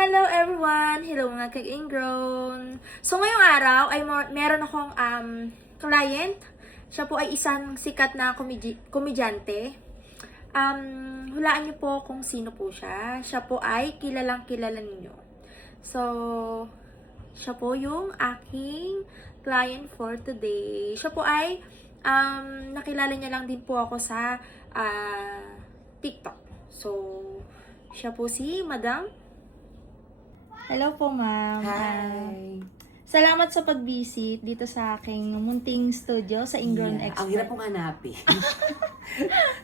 Hello everyone! Hello mga kag-ingrown! So ngayong araw ay meron akong client. Siya po ay isang sikat na komedyante. Hulaan niyo po kung sino po siya. Siya po ay kilalang kilala ninyo. So, siya po yung aking client for today. Siya po ay nakilala niya lang din po ako sa TikTok. So, siya po si Madam. Hello po, ma'am. Hi! Salamat sa pag-visit dito sa aking munting studio sa Ingrown Yeah, Expert. ang hirap pong hanapin.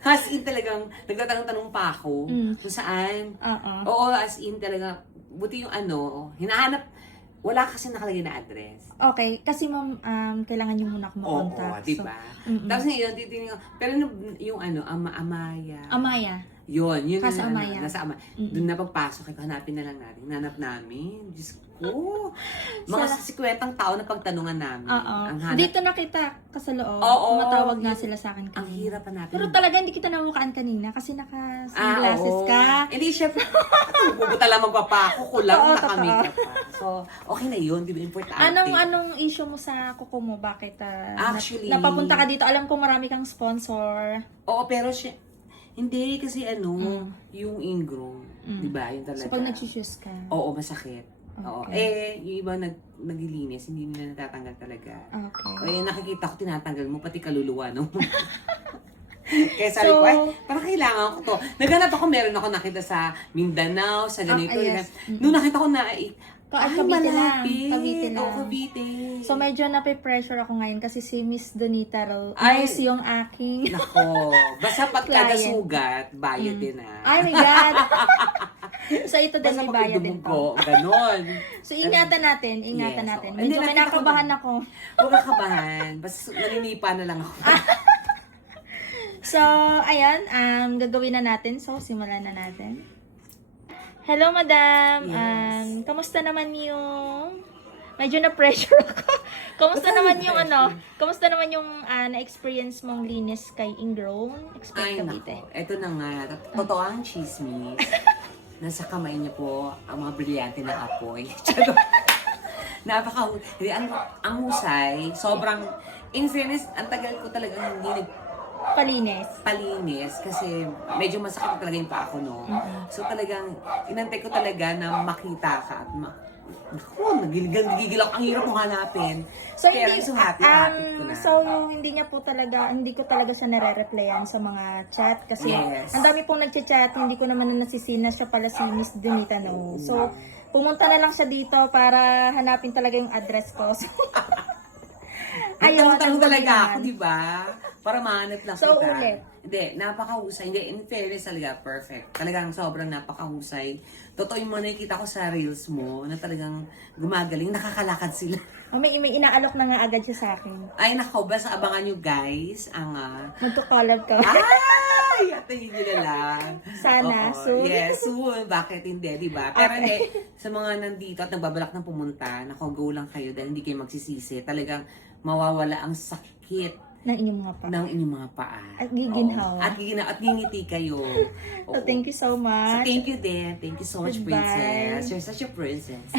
As in talagang, nagtatanong-tanong pa ako kung saan. Oo, as in talaga, buti yung hinahanap, wala kasi nakalagay na address. Okay, kasi ma'am, kailangan niyo muna ako makontak. Oo, diba? Tapos ngayon, titingin ko, pero yung Amaya. Amaya. Yun Casa yung Amaya. nasa Amaya. Doon na pagpasok, hanapin na lang natin. Nanap namin. Diyos ko. Mga 50 tao na pagtanungan namin. Ang hanap. Dito nakita ka sa loob. Oo, Tumatawag nga sila sa akin kanina. Ang hirap hanapin. Pero talaga hindi kita namukaan kanina kasi naka-sunglasses ka. Hindi, syempre. Pupunta lang magpapako ko lang, Oo, naka-makeup pa. So, okay na yun. Di ba importante? Anong issue mo sa kuko mo? Bakit Actually, napapunta ka dito? Alam ko marami kang sponsor. Oo, pero hindi kasi yung ingrown. Di ba? Yung talaga. So, pag nag-choose ka. Oo, masakit. Oo. Okay. Yung iba naglilinis, hindi nila natatanggal talaga. Okay. Nakikita ko tinatanggal mo, pati kaluluwa, no? Kaya sabi ko, parang kailangan ko to. Naghanap ako, meron ako nakita sa Mindanao, sa ganito. Yes. Nung nakita ko na, Cavite lang. malapit. Cavite lang. Oo, Cavite. So, medyo nape-pressure ako ngayon kasi si Miss Donita Rose yung aking... Nako. Basta pagkada Client. sugat, bayad din Ay my God! So, ito din Basta may bayad din to. ganon. So, ingatan natin. Ingatan Yes, natin. oo. Medyo Hindi, nakita ko kinakabahan na- ako. Huwag kang kabahan. Basta naninipa na lang ako. So, ayan. Gagawin na natin. So, simulan na natin. Hello, madam. Yes. Kamusta naman yung... Medyo na-pressure ako. Kamusta naman yung Kamusta naman yung na-experience mong linis kay Ingrown? Ay, Cavite. nako. Ito na nga. Totoo ang chismis. Nasa kamay niya po ang mga brilyante na apoy. Hindi, ang husay, sobrang, in fairness, ang tagal ko talaga hindi Palinis. kasi medyo masakit talaga yung paa ko, no? So talagang, inantay ko talaga na makita ka at naku, nagigil ako. Ang hirap mong hanapin. So, Kaya hindi, so happy ko na. so, hindi ko talaga siya nare-replyan sa mga chat kasi Yes. ang dami pong nagchat-chat, hindi ko naman na nasisina siya pala si Miss Donita no. So, pumunta na lang siya dito para hanapin talaga yung address ko. So, Tanong talaga naman. ako, di ba? Para mahanap lang So, kita. ulit. Hindi, napakahusay. Hindi, in fairness talaga, perfect. Talagang sobrang napakahusay. Totoo yung mga nakikita ko sa reels mo na talagang gumagaling, nakakalakad sila. May inaalok na nga agad siya sa akin. Ay, nako, basta abangan nyo guys ang... Magto-collab ka. Ay! Atayin nyo na lang. Sana, Oo, soon. Yes, soon. Bakit hindi, di ba? Pero hindi, sa mga nandito at nagbabalak ng pumunta, nako, go lang kayo dahil hindi kayo magsisisi. Talagang mawawala ang sakit Ng inyong mga pa. ng inyong mga paa. At giginhawa. Oo. At ngingiti kayo. So, thank you so So, much. thank you din. Thank you so much, Goodbye. princess. You're such a princess.